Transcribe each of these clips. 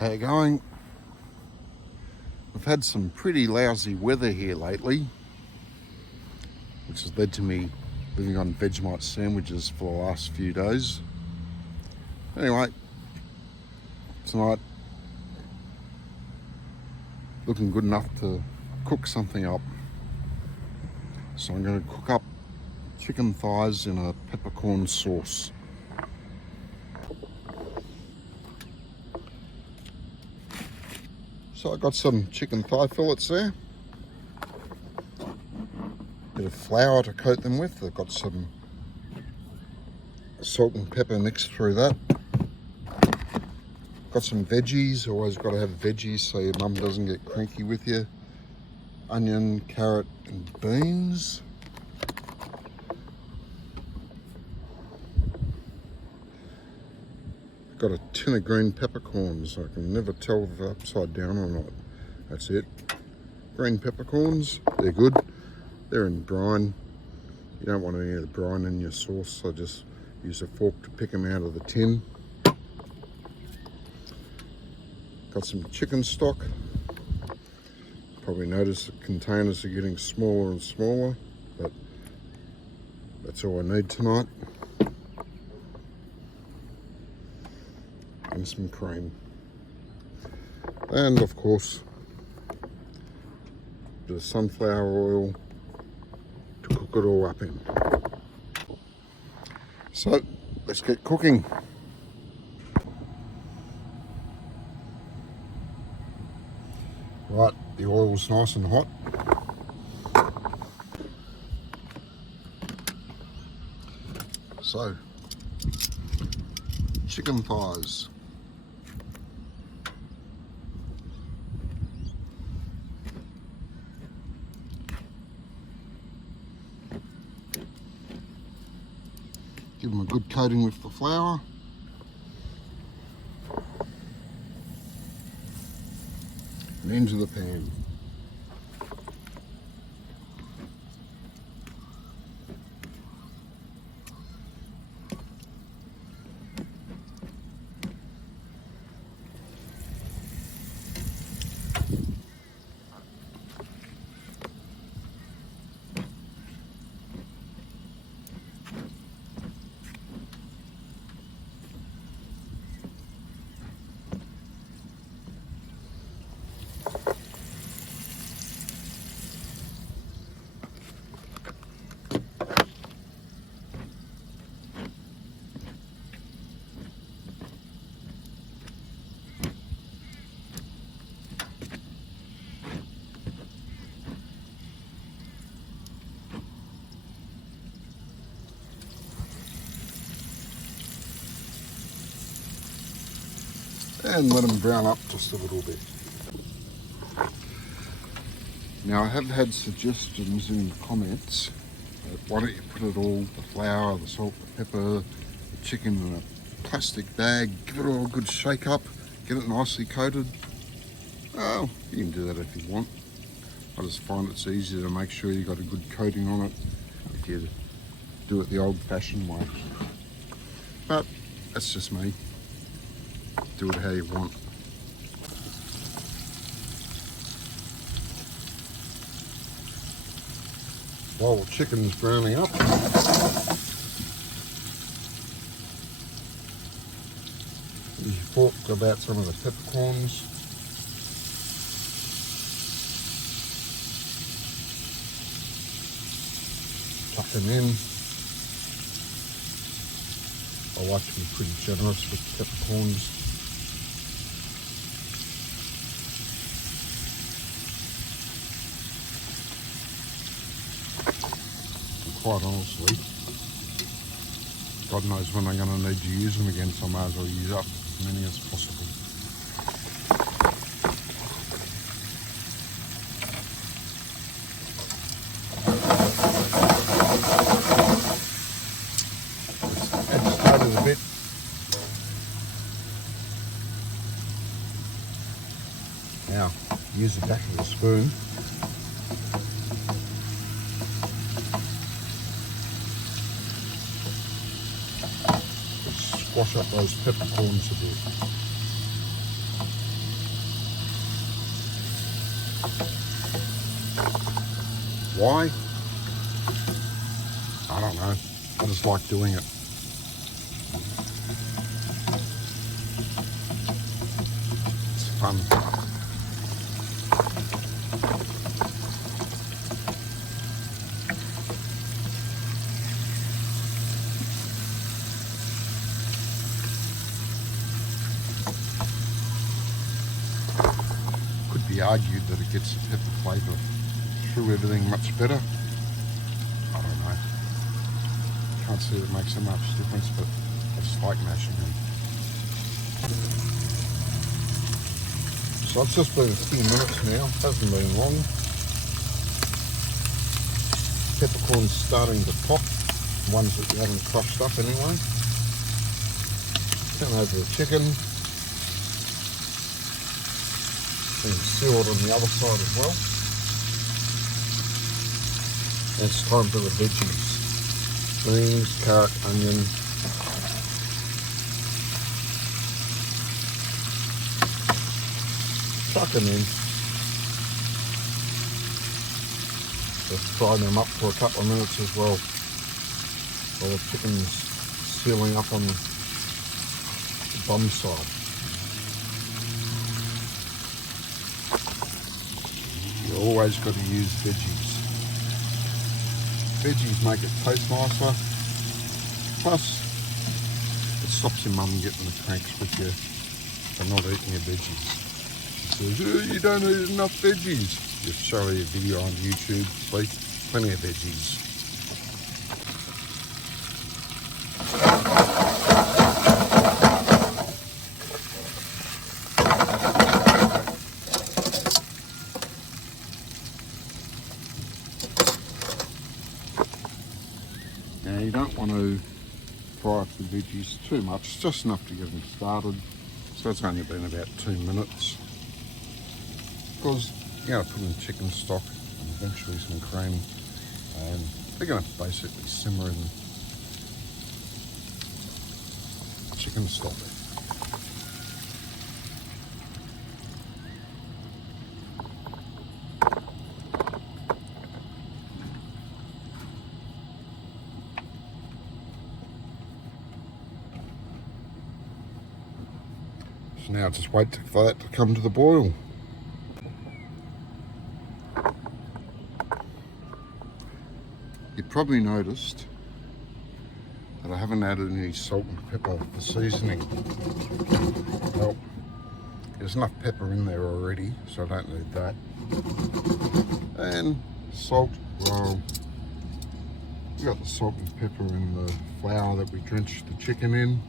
How you going? We've had some pretty lousy weather here lately, which has led to me living on Vegemite sandwiches for the last few days. Anyway, tonight looking good enough to cook something up. So I'm going to cook up chicken thighs in a peppercorn sauce. So I've got some chicken thigh fillets there. Bit of flour to coat them with. I've got some salt and pepper mixed through that. Got some veggies. Always got to have veggies so your mum doesn't get cranky with you. Onion, carrot and beans. Got a tin of green peppercorns. I can never tell if they're upside down or not. That's it. Green peppercorns, they're good. They're in brine. You don't want any of the brine in your sauce, so just use a fork to pick them out of the tin. Got some chicken stock. Probably notice the containers are getting smaller and smaller, but that's all I need tonight. And some cream. And of course, a bit of sunflower oil to cook it all up in. So let's get cooking. Right, the oil's nice and hot. So, chicken thighs. Give them a good coating with the flour. And into the pan. And let them brown up just a little bit. Now I have had suggestions in the comments. Why don't you put it all, the flour, the salt, the pepper, the chicken in a plastic bag, give it all a good shake up, get it nicely coated. Oh, you can do that if you want. I just find it's easier to make sure you got a good coating on it if you do it the old-fashioned way. But that's just me. Do it how you want. While the chicken's browning up, use your fork to about some of the peppercorns. Tuck them in. I like to be pretty generous with peppercorns. Quite honestly, God knows when I'm going to need to use them again, so I might as well use up as many as possible. Let's agitate it a bit. Now, use the back of the spoon. Squash up those peppercorns a bit. Why? I don't know. I just like doing it. It's fun. Could be argued that it gets the pepper flavour through everything much better. I don't know. Can't see it makes so much difference, but I just like mashing them. So it's just been a few minutes now, hasn't been long. Peppercorn's starting to pop, ones that you haven't crushed up anyway. Turn over the chicken. And seal it on the other side as well. And it's time for the veggies. Greens, carrot, onion. Chuck them in. Just fry them up for a couple of minutes as well, while the chicken's sealing up on the bum side. You always got to use veggies. Veggies make it taste nicer. Plus, it stops your mum getting the cranks with you for not eating your veggies. She says, oh, you don't eat enough veggies. Just show her a video on YouTube, see? Plenty of veggies. Now you don't want to fry up the veggies too much, just enough to get them started. So it's only been about 2 minutes. Because you're going to put in chicken stock and eventually some cream, and they're going to basically simmer in chicken stock. So now just wait for that to come to the boil. You probably noticed that I haven't added any salt and pepper for seasoning. Well, there's enough pepper in there already, so I don't need that. And salt, well, we got the salt and pepper in the flour that we drenched the chicken in.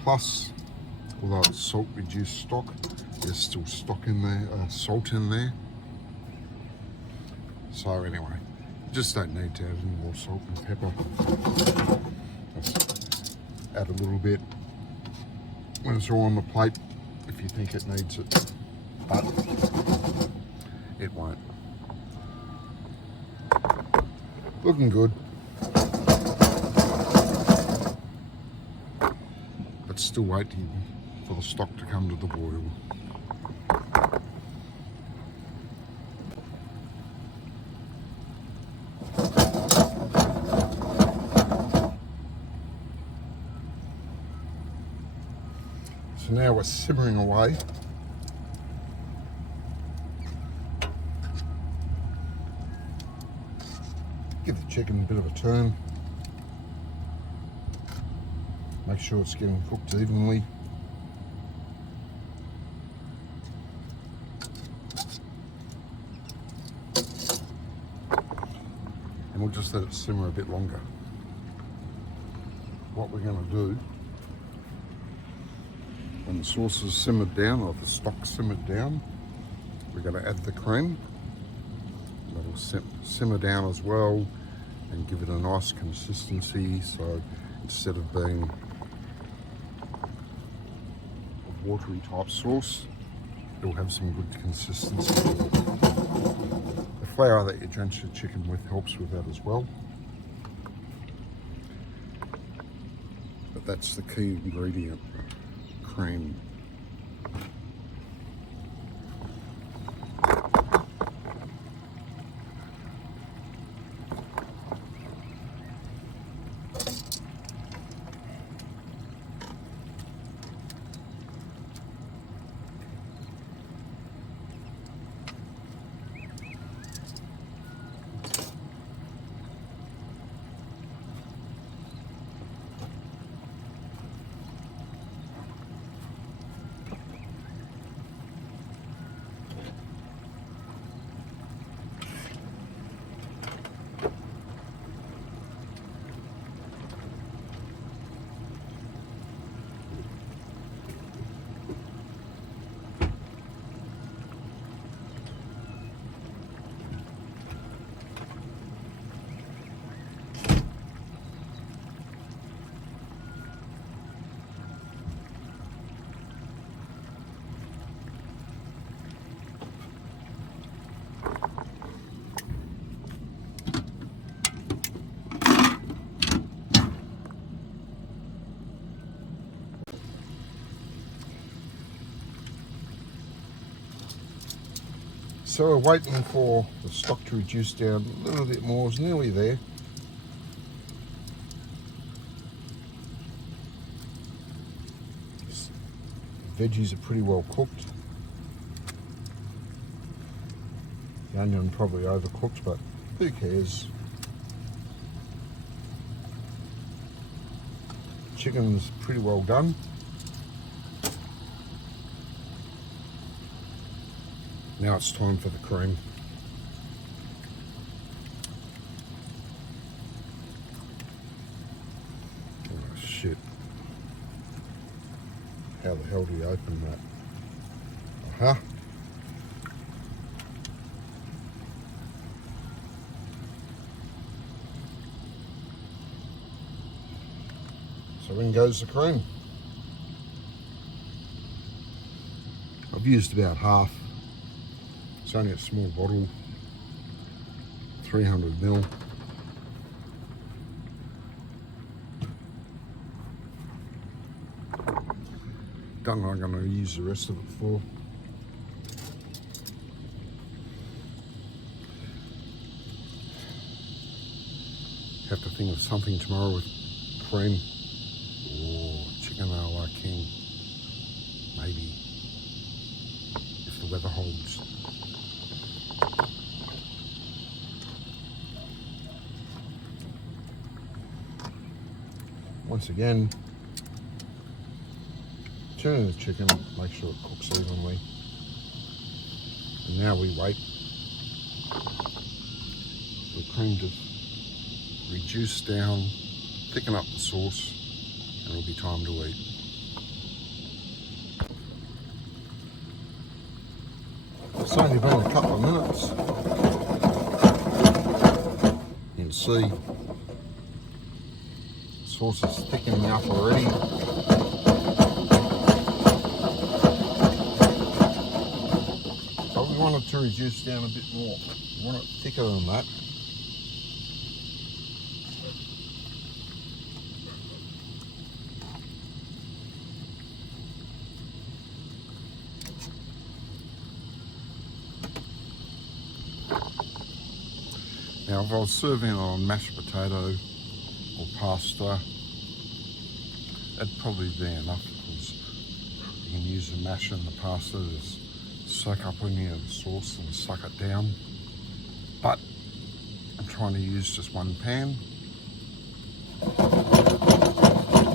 Plus, although it's salt reduced stock, there's still stock in there, salt in there. So anyway, just don't need to add any more salt and pepper. Just add a little bit when it's all on the plate if you think it needs it, but it won't. Looking good. But still waiting for the stock to come to the boil. So now we're simmering away. Give the chicken a bit of a turn. Make sure it's getting cooked evenly. And we'll just let it simmer a bit longer. What we're going to do, when the sauce is simmered down, or the stock simmered down, we're going to add the cream. That'll simmer down as well and give it a nice consistency, so instead of being a watery type sauce, it'll have some good consistency. The flour that you drench the chicken with helps with that as well. But that's the key ingredient, cream. So we're waiting for the stock to reduce down a little bit more. It's nearly there. The veggies are pretty well cooked. The onion probably overcooked, but who cares? Chicken's pretty well done. Now it's time for the cream. Oh shit. How the hell do you open that? Aha. So in goes the cream. I've used about half. It's only a small bottle, 300ml. Don't know what I'm going to use the rest of it for. Have to think of something tomorrow with cream. Or chicken a la king. Maybe. If the weather holds. Once again, turn in the chicken, make sure it cooks evenly. And now we wait for the cream to reduce down, thicken up the sauce, and it'll be time to eat. It's only been a couple of minutes. You can see the sauce is thickening up already. But we want it to reduce down a bit more. We want it thicker than that. Now if I was serving it on mashed potato or pasta, that'd probably be enough, because you can use the mash and the pasta to soak up any of the sauce and suck it down. But I'm trying to use just one pan,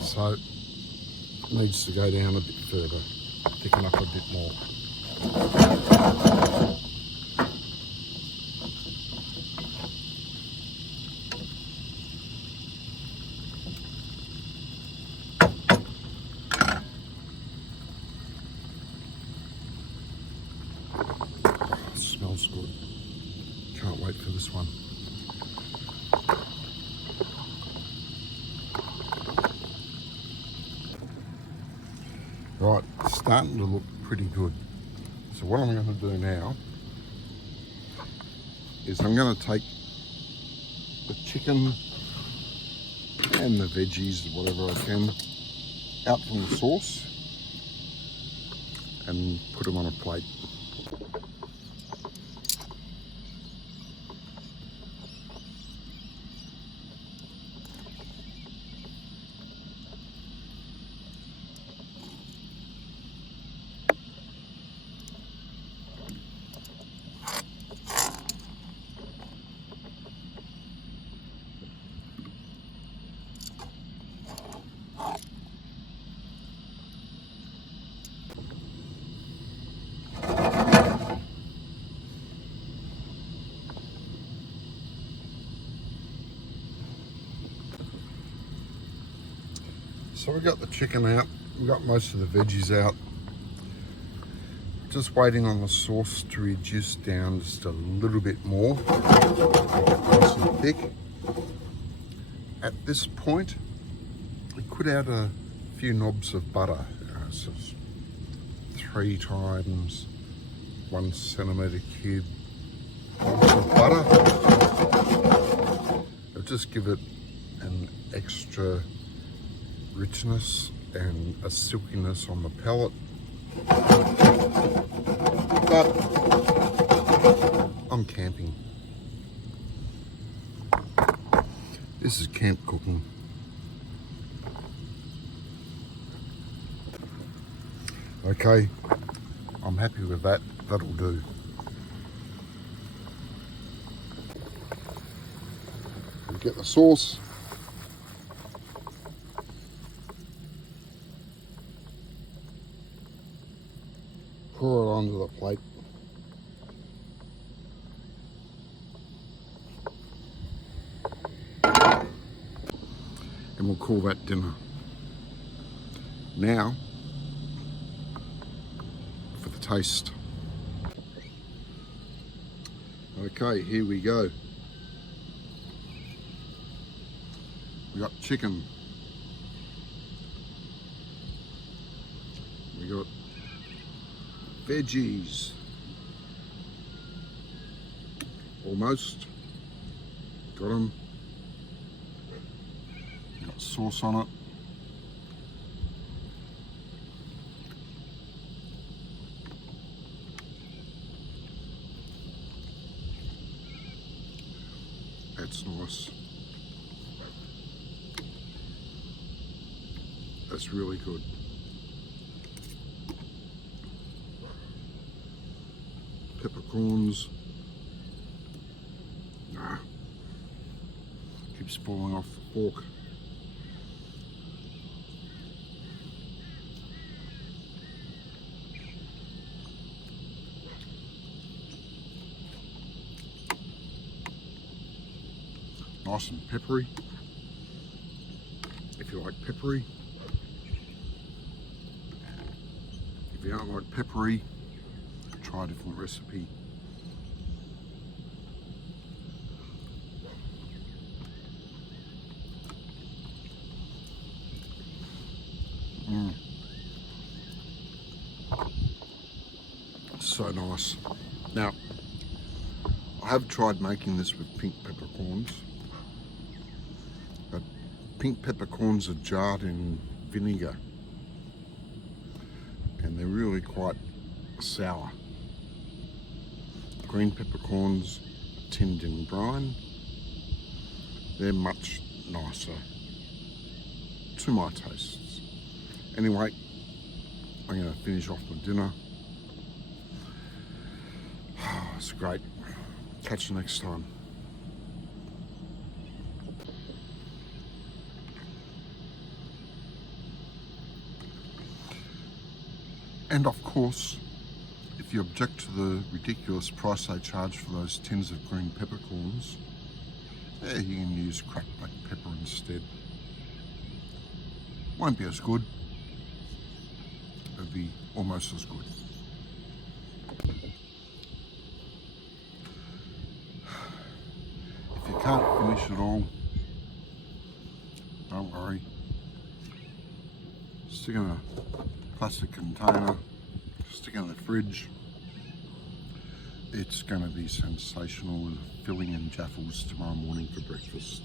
so it needs to go down a bit further, thicken up a bit more. Smells good. Can't wait for this one. Right, it's starting to look pretty good. So what I'm going to do now is I'm going to take the chicken and the veggies, whatever I can, out from the sauce and put them on a plate. So we got the chicken out, we got most of the veggies out. Just waiting on the sauce to reduce down just a little bit more, make it nice and thick. At this point, we could add a few knobs of butter, so 3 times 1 centimetre cube of butter. It'll just give it an extra richness and a silkiness on the palate. But I'm camping. This is camp cooking. Okay, I'm happy with that. That'll do. We get the sauce. Pour it onto the plate. And we'll call that dinner. Now, for the taste. Okay, here we go. We got chicken. We got veggies. Almost. Got them. Got sauce on it. That's nice. That's really good. Peppercorns. Keeps falling off the fork. Nice and peppery, if you like peppery. If you don't like peppery, try a different recipe. So nice. Now, I have tried making this with pink peppercorns, but pink peppercorns are jarred in vinegar and they're really quite sour. Green peppercorns tinned in brine, they're much nicer to my tastes. Anyway, I'm going to finish off my dinner. It's great. Catch you next time. And of course, if you object to the ridiculous price they charge for those tins of green peppercorns, you can use cracked black pepper instead. Won't be as good, it'll be almost as good. If you can't finish it all, don't worry. Stick in a plastic container, stick it in the fridge. It's going to be sensational with filling in jaffles tomorrow morning for breakfast.